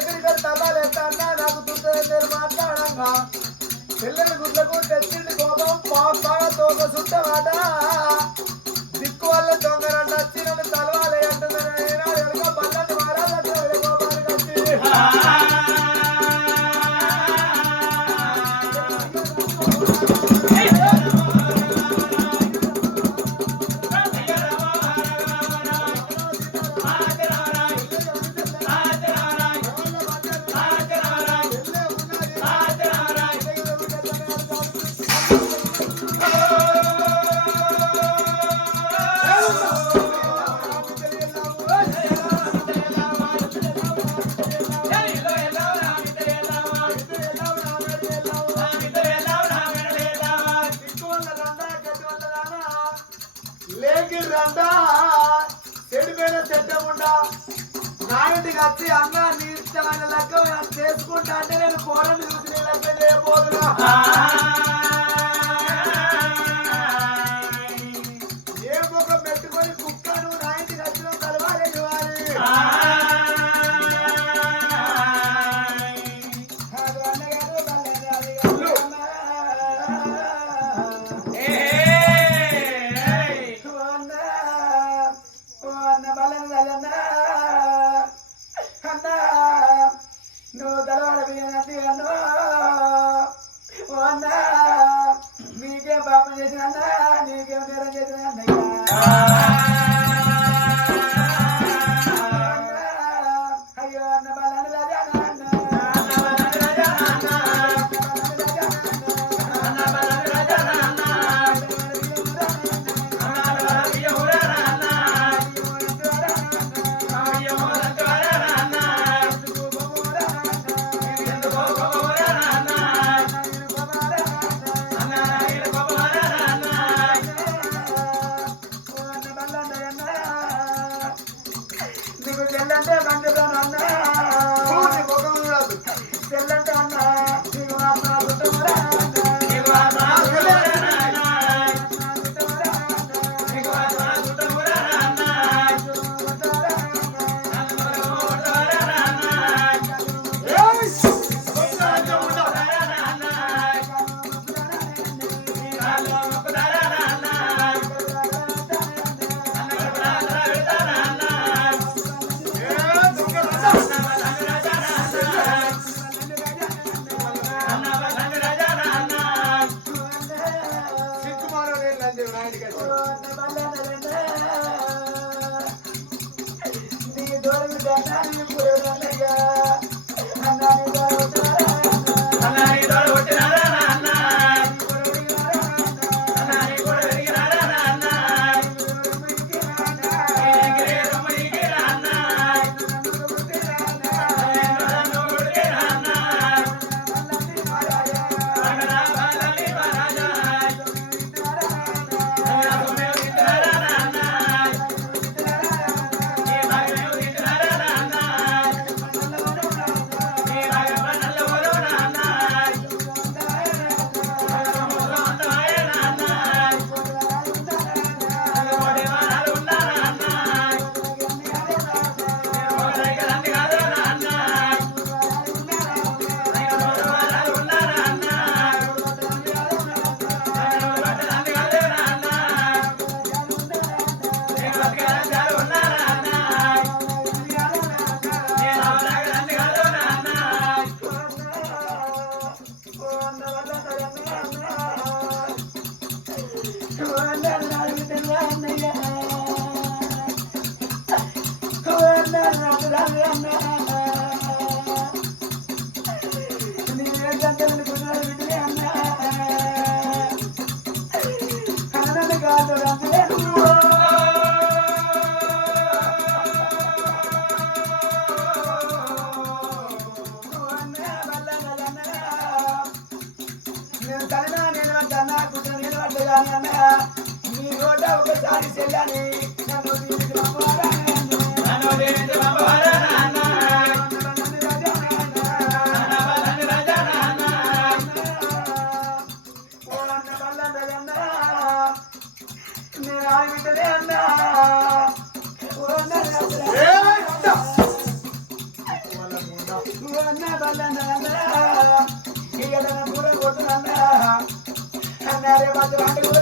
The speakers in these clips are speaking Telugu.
దగ్గరికి తల్లాలు ఎంత అన్నా నాకు దుర్దేశాలు మాట్లాడంగా. పిల్లలు గుడ్లకు తెచ్చింది కోపం పాప తోక సుట్టవాడా తలనా నేను తన్నా కుటుంబ నేను అంటే కానీ అన్న నీ రోడ్డు ఒకసారి చెల్లని. నన్ను பாத்து வாங்க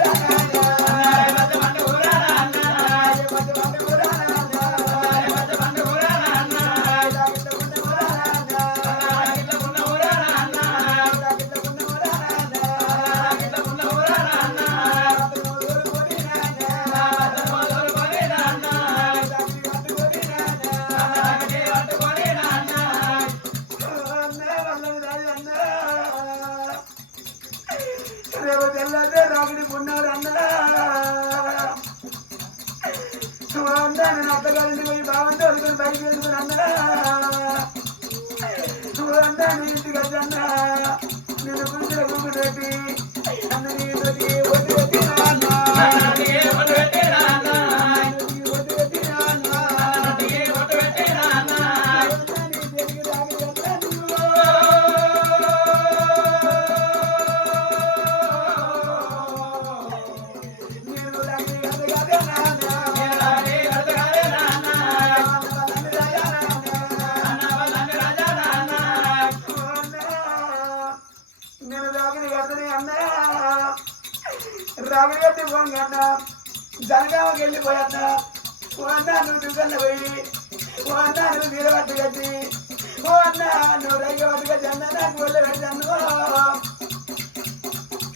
అందరి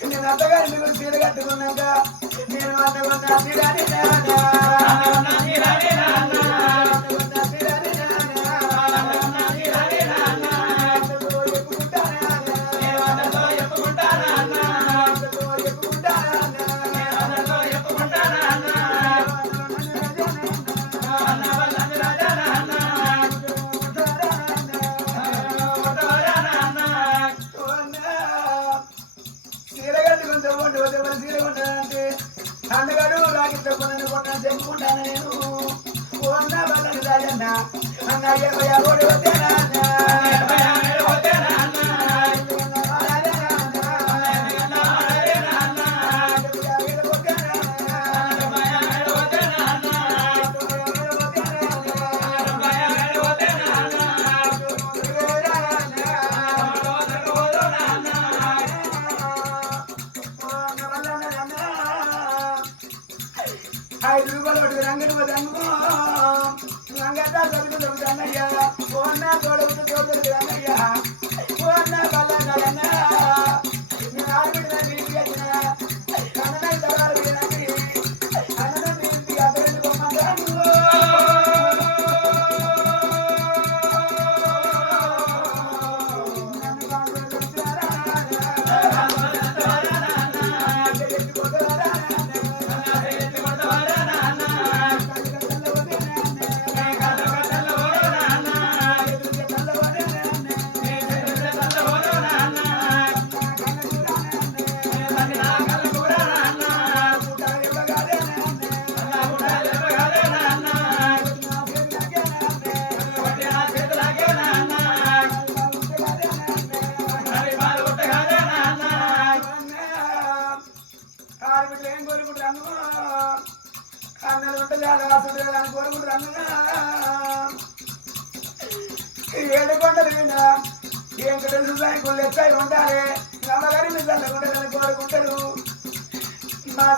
నేను అత్తగారిని కూడా చీర కట్టుకున్నాక నేను అత్తగా ya, ya, ya, ya,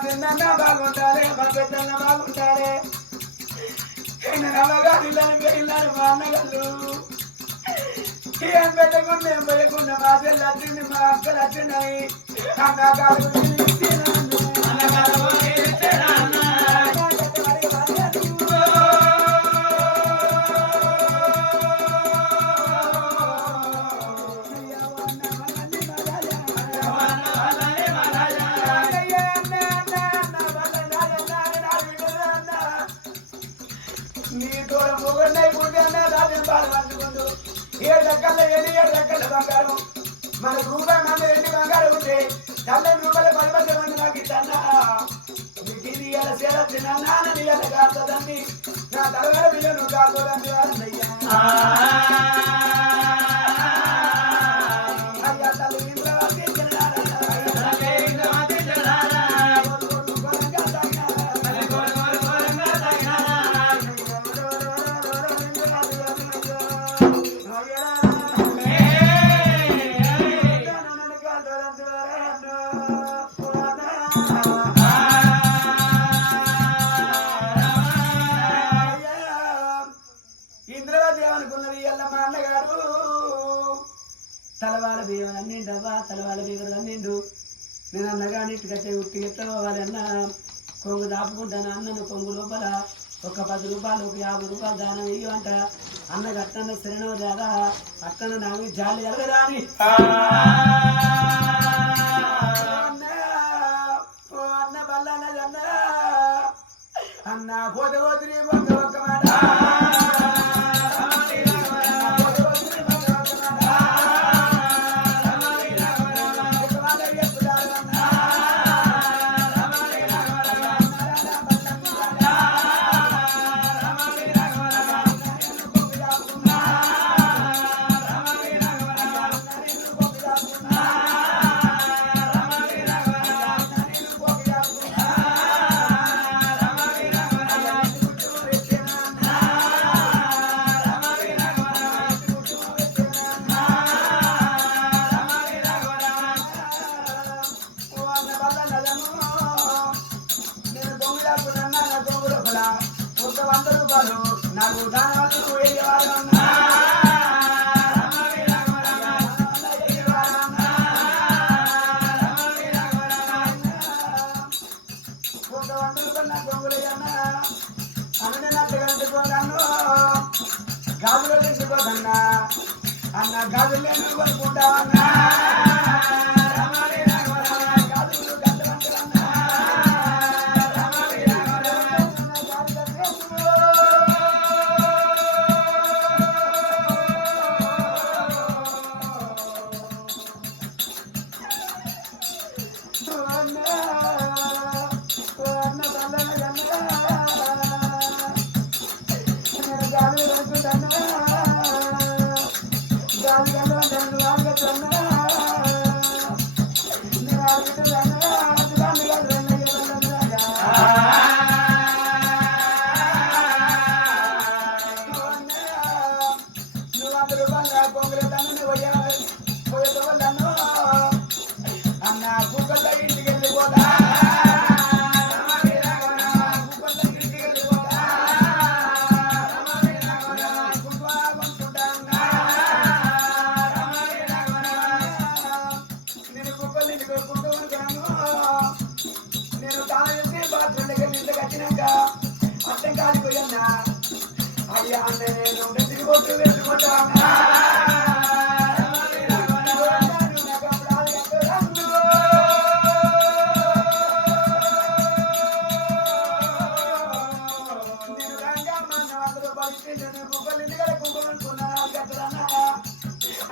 పిల్లన్న బాగుంటారే మా పెద్దన్న బాగుంటారే. నేను అమ్మగారు మా అన్నగారు ఏం పెట్టకుండా ఏం మా చెల్లి వచ్చింది మా అక్కలు వచ్చినాయి అన్నగారు పది రూపాయలు ఒక యాభై రూపాయలు దానం ఇయ్యి అన్నకు అట్టన్న శరణం రాదా అట్టన్న నాకు జాలి కలగరా అని. అన్న, ఓ అన్న పోతే పోతురి అన్న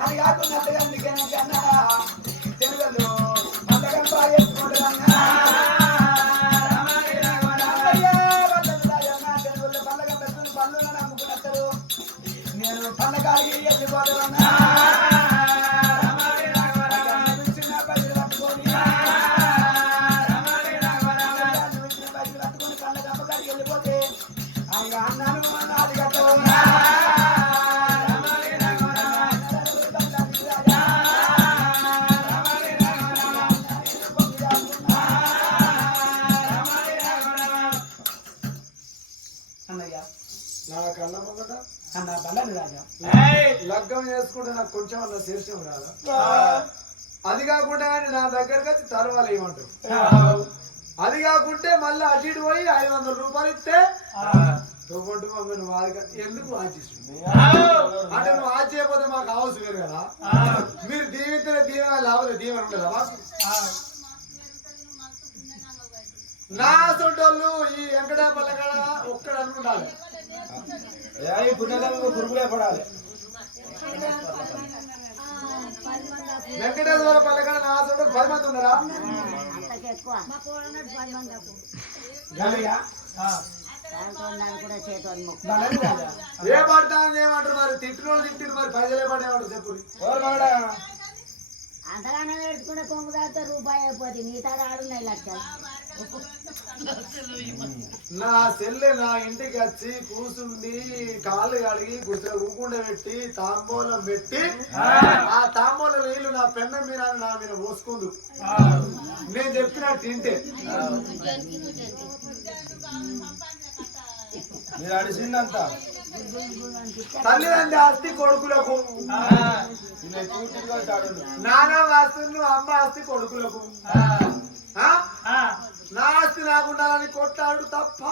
అది కాకుండా అందుకే నాకు అన్నారా లగ్గం చేసుకుంటే నాకు కొంచెం అన్న శీర్షం రాదా? అది కాకుండా కానీ నా దగ్గరకు వచ్చి తలవాలి ఏమంటారు అది కాకుంటే మళ్ళీ అటు ఇటు పోయి ఐదు వందల రూపాయలు ఇస్తే తోపంటు మమ్మీ నువ్వు ఆది కా- ఎందుకు ఆచిస్తుంది అంటే నువ్వు ఆచి చేయకపోతే మాకు అవసరం వేరు కదా? మీరు దీవితే దీవెన లేకపోతే దీవెన ఉండదా? నా సొంటోళ్ళు ఈ వెంకటాపల్ల కాడ ఒక్కడ అనుకుంటారు. పురుగులే పడాలి వెంకటేశ్వర పల్లె కాడ నా సొంటోళ్ళు పది మంది ఉన్నారా ఏ పడతాను ఏమంటారు మరి? తిట్టిన వాళ్ళు తిట్టిరు మరి పైసలే పడేవాడు చెప్పు అంతగానే పెట్టుకుంటే కొంగు రూపాయి అయిపోతుంది. మిగతా ఆడున్నాయి లక్షలు. నా చెల్లె నా ఇంటికి వచ్చి కూసుండి కాళ్ళు కడిగి గుర్తు ఊకుండా పెట్టి తాంబూలం పెట్టి ఆ. తాంబూలం నీళ్ళు నా పెన్న మీద నా మీద పోసుకుందు. నేను చెప్పినట్టు తింటే మీరు అడిసిందంత. తల్లిదండ్రి ఆస్తి కొడుకులకు. నాన్న ఆస్తులు అమ్మ ఆస్తి కొడుకులకు? నా ఆస్తి నాకుండాలని కొట్లాడు తప్ప.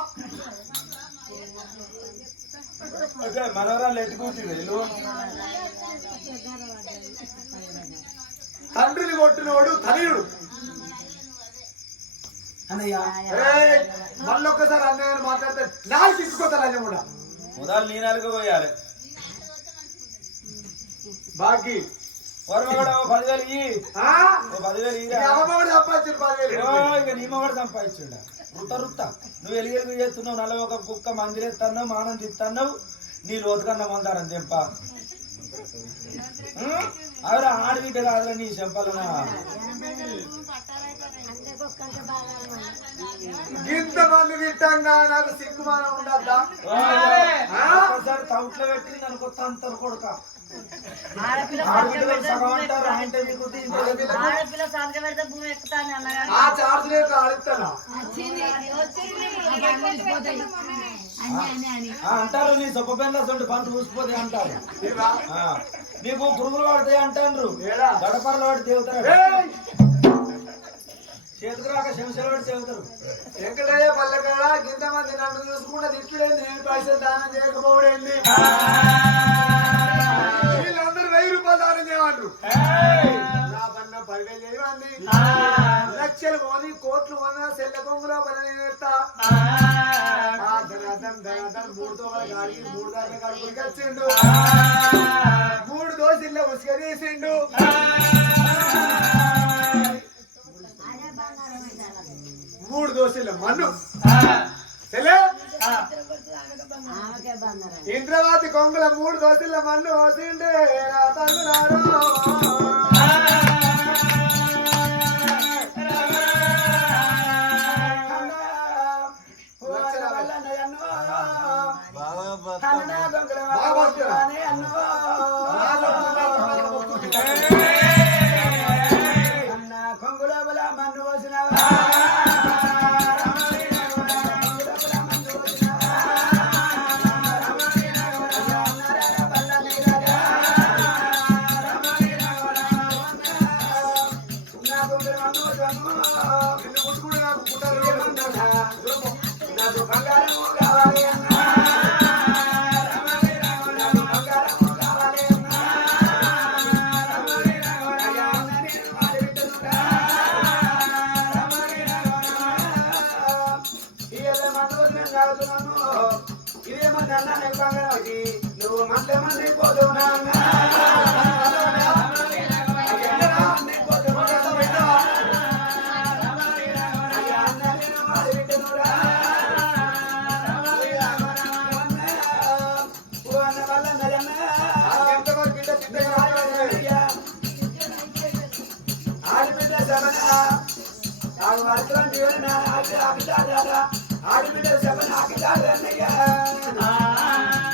మనవరాలు ఎటు కూతురు వెళ్ళు? తండ్రిని కొట్టినోడు తనయుడు. అన్నయ్య. ఏయ్, మళ్ళొక్కసారి అన్నయ్యని మాట్లాడితే నాకు తీసుకొస్తారు అన్న కూడా. మొదలు నీ నాలుగు పోయాలి. బాకీ. పదివేలు పదివేలు ఇక నీ మొగడు సంపాదించుండ? రుత్త రుత్త నువ్వు ఎలిగెలుగు చేస్తున్నావు నల్ల ఒక కుక్క మందిరేస్తున్నావు మానం తిస్తున్నావు నీ లోతుకన్న మందారం తెంప. అవరా ఆడబిడ్డ కాదురా నీ చెంపలనా ఇంతమంది తిట్టంగా నాకు సిగ్గుమానం ఉండద్దా? ఒకసారి తౌట్లో పెట్టి నన్ను కొత్త అంటారు కొడుక. అంటారు. ఆడపిల్ల పెడితే భూమి ఎక్కుతాను నీ సొప్ప పెన్ల సొంటి పంట ఊసిపోతే అంటారు. నీకు పురుగులు పడతాయి అంటారు? గడపరలు పడి తేవుతారు ఏయ్! చేతికి రాక శంసలు పడి తేవుతారు వెంకటయ్య పల్లెకాడ ఇంతమంది నన్ను చూసుకుంటే తిట్టుడేంది నేను పైసలు దానం చేయకపోవడేంది? మూడు మూడు దోశల్లో ఉసుక తీసిండు మూడు దోశల మన్ను ఇంద్రవాతి కొంగుల మూడు దోశల మన్ను పోసిండే నా నాకు వర్తం జీవన ఆడిబిడ్డ శబన ఆకిదారన్నయ్య నేను